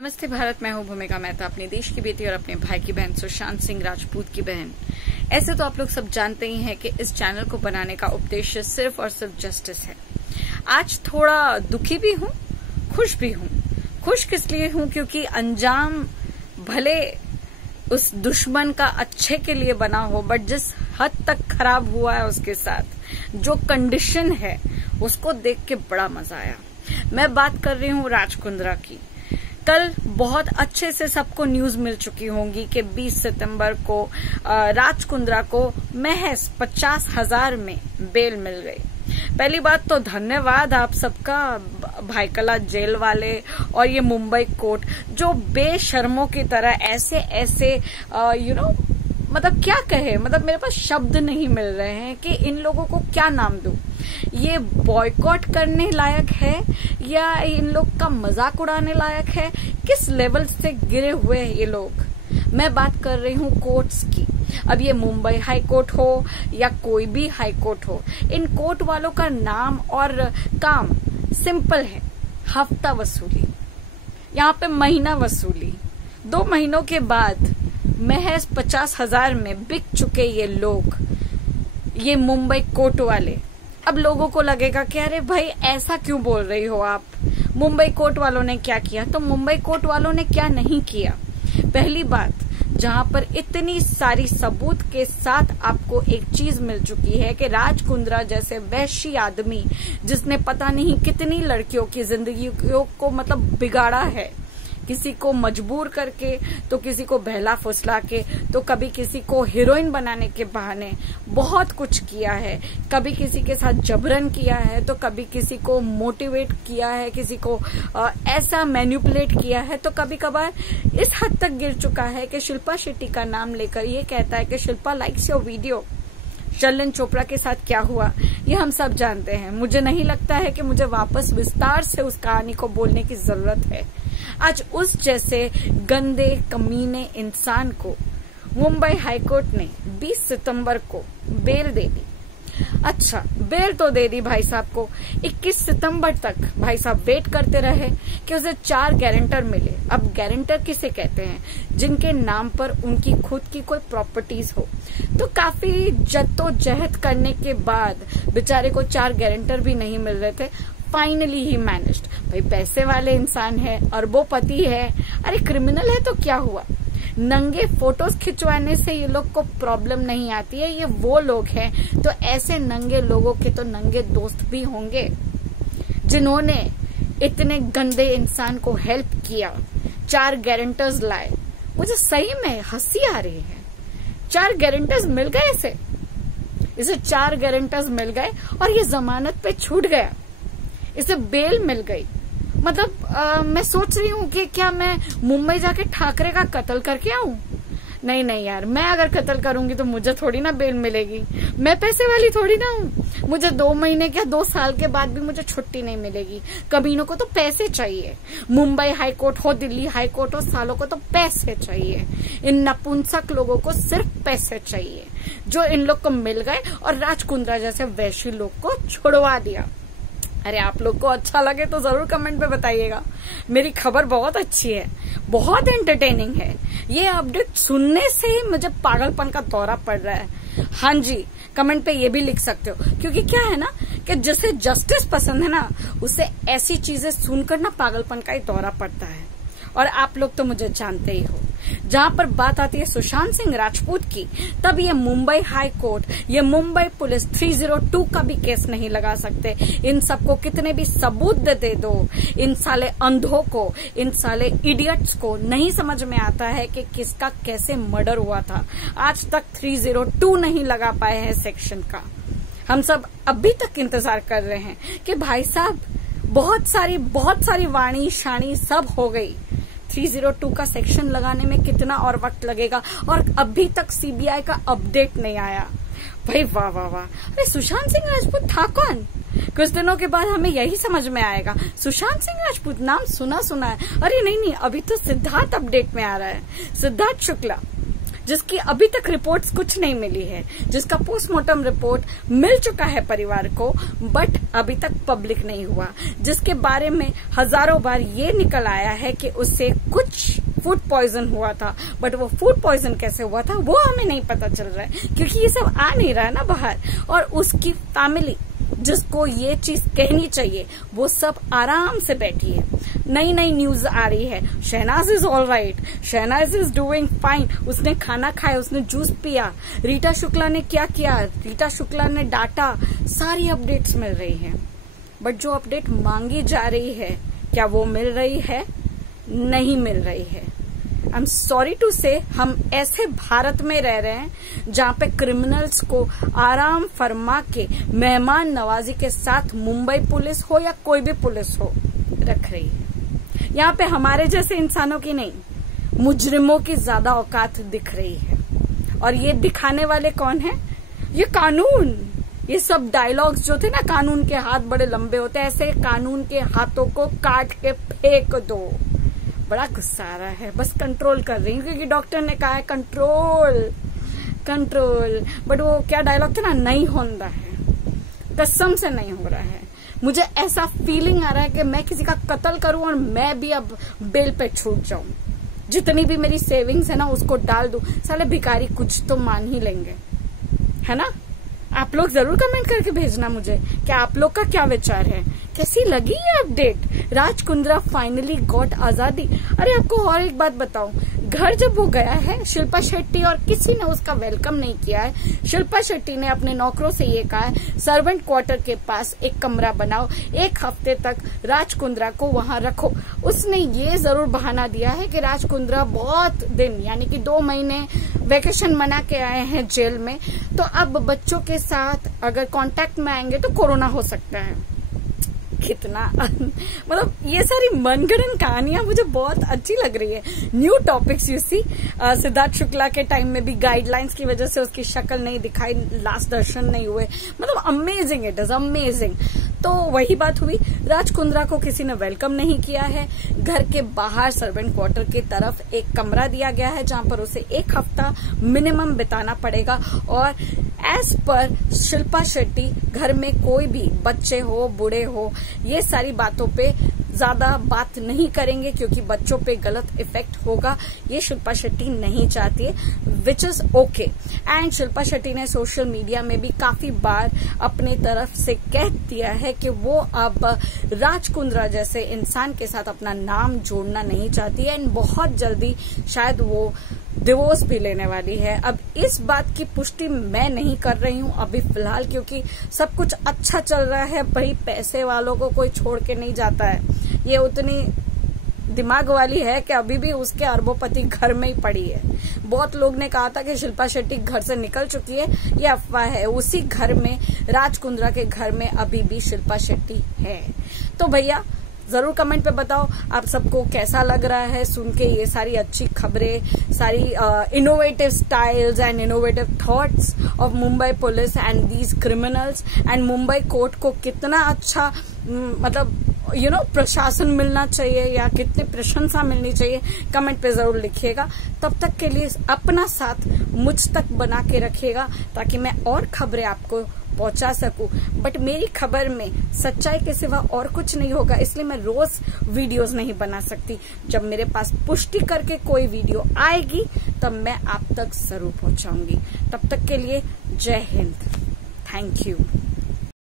नमस्ते भारत, मैं हूँ भूमिका मेहता, अपने देश की बेटी और अपने भाई की बहन सुशांत सिंह राजपूत की बहन। ऐसे तो आप लोग सब जानते ही हैं कि इस चैनल को बनाने का उद्देश्य सिर्फ और सिर्फ जस्टिस है। आज थोड़ा दुखी भी हूँ, खुश भी हूँ। खुश किस लिए हूँ? क्योंकि अंजाम भले उस दुश्मन का अच्छे के लिए बना हो, बट जिस हद तक खराब हुआ है उसके साथ जो कंडीशन है उसको देख के बड़ा मजा आया। मैं बात कर रही हूँ राज कुंद्रा की। कल बहुत अच्छे से सबको न्यूज मिल चुकी होंगी कि 20 सितंबर को राज कुंद्रा को महज 50,000 में बेल मिल गई। पहली बात तो धन्यवाद आप सबका, भाईकला जेल वाले और ये मुंबई कोर्ट जो बेशर्मों की तरह ऐसे मतलब क्या कहे, मतलब मेरे पास शब्द नहीं मिल रहे हैं कि इन लोगों को क्या नाम दूं। ये बॉयकॉट करने लायक है या इन लोग का मजाक उड़ाने लायक है? किस लेवल से गिरे हुए हैं ये लोग? मैं बात कर रही हूँ कोर्ट्स की। अब ये मुंबई हाई कोर्ट हो या कोई भी हाई कोर्ट हो, इन कोर्ट वालों का नाम और काम सिंपल है, हफ्ता वसूली। यहाँ पे महीना वसूली। 2 महीनों के बाद महज 50,000 में बिक चुके ये लोग, ये मुंबई कोर्ट वाले। अब लोगों को लगेगा कि अरे भाई ऐसा क्यों बोल रही हो आप, मुंबई कोर्ट वालों ने क्या किया? तो मुंबई कोर्ट वालों ने क्या नहीं किया? पहली बात, जहां पर इतनी सारी सबूत के साथ आपको एक चीज मिल चुकी है कि राज कुंद्रा जैसे वैश्य आदमी जिसने पता नहीं कितनी लड़कियों की जिंदगी को मतलब बिगाड़ा है, किसी को मजबूर करके, तो किसी को बहला फुसला के, तो कभी किसी को हीरोइन बनाने के बहाने बहुत कुछ किया है, कभी किसी के साथ जबरन किया है, तो कभी किसी को मोटिवेट किया है, किसी को ऐसा मैनिपुलेट किया है, तो कभी कभार इस हद तक गिर चुका है कि शिल्पा शेट्टी का नाम लेकर ये कहता है कि Shilpa likes your video. Sherlyn Chopra के साथ क्या हुआ ये हम सब जानते हैं। मुझे नहीं लगता है कि मुझे वापस विस्तार से उस कहानी को बोलने की जरूरत है। आज उस जैसे गंदे कमीने इंसान को मुंबई हाईकोर्ट ने 20 सितंबर को बेल दे दी। अच्छा, बेल तो दे दी भाई साहब को। 21 सितंबर तक भाई साहब वेट करते रहे कि उसे 4 गारंटर मिले। अब गारंटर किसे कहते हैं? जिनके नाम पर उनकी खुद की कोई प्रॉपर्टीज हो। तो काफी जद्दोजहद करने के बाद बेचारे को 4 गारंटर भी नहीं मिल रहे थे। Finally he managed. भाई पैसे वाले इंसान है, अरबोपति है, अरे क्रिमिनल है तो क्या हुआ? नंगे फोटोज खिंचवाने से ये लोग को प्रॉब्लम नहीं आती है। ये वो लोग हैं, तो ऐसे नंगे लोगों के तो नंगे दोस्त भी होंगे जिन्होंने इतने गंदे इंसान को हेल्प किया। 4 गारंटर्स लाए। मुझे सही में हंसी आ रही है। 4 गारंटर्स मिल गए इसे 4 गारंटर्स मिल गए और ये जमानत पे छूट गया, इसे बेल मिल गई। मतलब मैं सोच रही हूँ कि क्या मैं मुंबई जाके ठाकरे का कत्ल करके आऊं? नहीं यार, मैं अगर कत्ल करूंगी तो मुझे थोड़ी ना बेल मिलेगी। मैं पैसे वाली थोड़ी ना हूँ। मुझे 2 महीने क्या 2 साल के बाद भी मुझे छुट्टी नहीं मिलेगी। कमीनों को तो पैसे चाहिए। मुंबई हाई कोर्ट हो, दिल्ली हाई कोर्ट हो, सालों को तो पैसे चाहिए। इन नपुंसक लोगों को सिर्फ पैसे चाहिए जो इन लोग को मिल गए और राज कुंद्रा जैसे वैश्य लोग को छुड़वा दिया। अरे आप लोग को अच्छा लगे तो जरूर कमेंट पे बताइएगा। मेरी खबर बहुत अच्छी है, बहुत एंटरटेनिंग है। ये अपडेट सुनने से ही मुझे पागलपन का दौरा पड़ रहा है। हाँ जी, कमेंट पे ये भी लिख सकते हो, क्योंकि क्या है ना कि जिसे जस्टिस पसंद है ना, उसे ऐसी चीजें सुनकर ना पागलपन का ही दौरा पड़ता है। और आप लोग तो मुझे जानते ही हो। जहां पर बात आती है सुशांत सिंह राजपूत की, तब ये मुंबई हाई कोर्ट, ये मुंबई पुलिस 302 का भी केस नहीं लगा सकते। इन सबको कितने भी सबूत दे दो, इन साले अंधों को, इन साले इडियट्स को नहीं समझ में आता है कि किसका कैसे मर्डर हुआ था। आज तक 302 नहीं लगा पाए हैं सेक्शन का। हम सब अभी तक इंतजार कर रहे हैं कि भाई साहब बहुत सारी वाणी शाणी सब हो गई। 302 का सेक्शन लगाने में कितना और वक्त लगेगा और अभी तक सीबीआई का अपडेट नहीं आया। भाई वाह वाह वाह। अरे सुशांत सिंह राजपूत था कौन? कुछ दिनों के बाद हमें यही समझ में आएगा। सुशांत सिंह राजपूत नाम सुना है। अरे नहीं, अभी तो सिद्धार्थ अपडेट में आ रहा है। सिद्धार्थ शुक्ला जिसकी अभी तक रिपोर्ट्स कुछ नहीं मिली है, जिसका पोस्टमार्टम रिपोर्ट मिल चुका है परिवार को बट अभी तक पब्लिक नहीं हुआ, जिसके बारे में हजारों बार ये निकल आया है कि उससे कुछ फूड पॉइजन हुआ था, बट वो फूड पॉइजन कैसे हुआ था वो हमें नहीं पता चल रहा है, क्योंकि ये सब आ नहीं रहा है ना बाहर। और उसकी फैमिली जिसको ये चीज कहनी चाहिए वो सब आराम से बैठी है। नई नई न्यूज आ रही है, Shehnaaz is all right, Shehnaaz is doing fine, उसने खाना खाया, उसने जूस पिया, रीटा शुक्ला ने क्या किया, रीटा शुक्ला ने डांटा, सारी अपडेट्स मिल रही हैं। बट जो अपडेट मांगी जा रही है क्या वो मिल रही है? नहीं मिल रही है। आई एम सॉरी टू से, हम ऐसे भारत में रह रहे हैं जहां पे क्रिमिनल्स को आराम फरमा के मेहमान नवाजी के साथ मुंबई पुलिस हो या कोई भी पुलिस हो रख रही है। यहाँ पे हमारे जैसे इंसानों की नहीं, मुजरिमों की ज्यादा औकात दिख रही है। और ये दिखाने वाले कौन है? ये कानून। ये सब डायलॉग्स जो थे ना, कानून के हाथ बड़े लंबे होते हैं, ऐसे कानून के हाथों को काट के फेंक दो। बड़ा गुस्सा आ रहा है, बस कंट्रोल कर रही हूँ क्योंकि डॉक्टर ने कहा है कंट्रोल कंट्रोल, बट वो क्या डायलॉग था ना, नहीं होता है, कसम से नहीं हो रहा है। मुझे ऐसा फीलिंग आ रहा है कि मैं किसी का कत्ल करूं और मैं भी अब बेल पे छूट जाऊं, जितनी भी मेरी सेविंग्स है ना उसको डाल दूं, साले भिखारी कुछ तो मान ही लेंगे, है ना। आप लोग जरूर कमेंट करके भेजना मुझे कि आप लोग का क्या विचार है, कैसी लगी ये update. Raj Kundra finally got आजादी। अरे आपको और एक बात बताऊं, घर जब वो गया है शिल्पा शेट्टी और किसी ने उसका वेलकम नहीं किया है। शिल्पा शेट्टी ने अपने नौकरों से ये कहा है सर्वेंट क्वार्टर के पास एक कमरा बनाओ, 1 हफ्ते तक राज कुंद्रा को वहां रखो। उसने ये जरूर बहाना दिया है कि राज कुंद्रा बहुत दिन यानी कि 2 महीने वेकेशन मना के आए हैं जेल में, तो अब बच्चों के साथ अगर कांटेक्ट में आएंगे तो कोरोना हो सकता है। कितना मतलब ये सारी मनगढ़ंत कहानियां मुझे बहुत अच्छी लग रही है। New topics you see. Siddharth Shukla के टाइम में भी गाइडलाइंस की वजह से उसकी शक्ल नहीं दिखाई, लास्ट दर्शन नहीं हुए, मतलब अमेजिंग, इट इज अमेजिंग। तो वही बात हुई, राज कुंद्रा को किसी ने वेलकम नहीं किया है। घर के बाहर सर्वेंट क्वार्टर की तरफ एक कमरा दिया गया है जहां पर उसे 1 हफ्ता मिनिमम बिताना पड़ेगा। और एज पर शिल्पा शेट्टी घर में कोई भी बच्चे हो बूढ़े हो ये सारी बातों पे ज्यादा बात नहीं करेंगे क्योंकि बच्चों पे गलत इफेक्ट होगा, ये शिल्पा शेट्टी नहीं चाहती है, which is okay. And Shilpa Shetty ने सोशल मीडिया में भी काफी बार अपने तरफ से कह दिया है कि वो अब राज कुंद्रा जैसे इंसान के साथ अपना नाम जोड़ना नहीं चाहती है एंड बहुत जल्दी शायद वो डिवोर्स भी लेने वाली है। अब इस बात की पुष्टि मैं नहीं कर रही हूं अभी फिलहाल, क्योंकि सब कुछ अच्छा चल रहा है, भाई पैसे वालों को कोई छोड़ के नहीं जाता है। ये उतनी दिमाग वाली है कि अभी भी उसके अरबोपति घर में ही पड़ी है। बहुत लोग ने कहा था कि शिल्पा शेट्टी घर से निकल चुकी है, ये अफवाह है। उसी घर में, राज कुंद्रा के घर में अभी भी शिल्पा शेट्टी है। तो भैया जरूर कमेंट पे बताओ आप सबको कैसा लग रहा है सुन के ये सारी अच्छी खबरें, सारी innovative styles and innovative thoughts of Mumbai police and these criminals, and Mumbai court को कितना अच्छा मतलब प्रशासन मिलना चाहिए या कितनी प्रशंसा मिलनी चाहिए, कमेंट पे जरूर लिखिएगा। तब तक के लिए अपना साथ मुझ तक बना के रखिएगा ताकि मैं और खबरें आपको पहुंचा सकूं। बट मेरी खबर में सच्चाई के सिवा और कुछ नहीं होगा, इसलिए मैं रोज वीडियोस नहीं बना सकती। जब मेरे पास पुष्टि करके कोई वीडियो आएगी तब मैं आप तक जरूर पहुंचाऊंगी। तब तक के लिए जय हिंद, थैंक यू।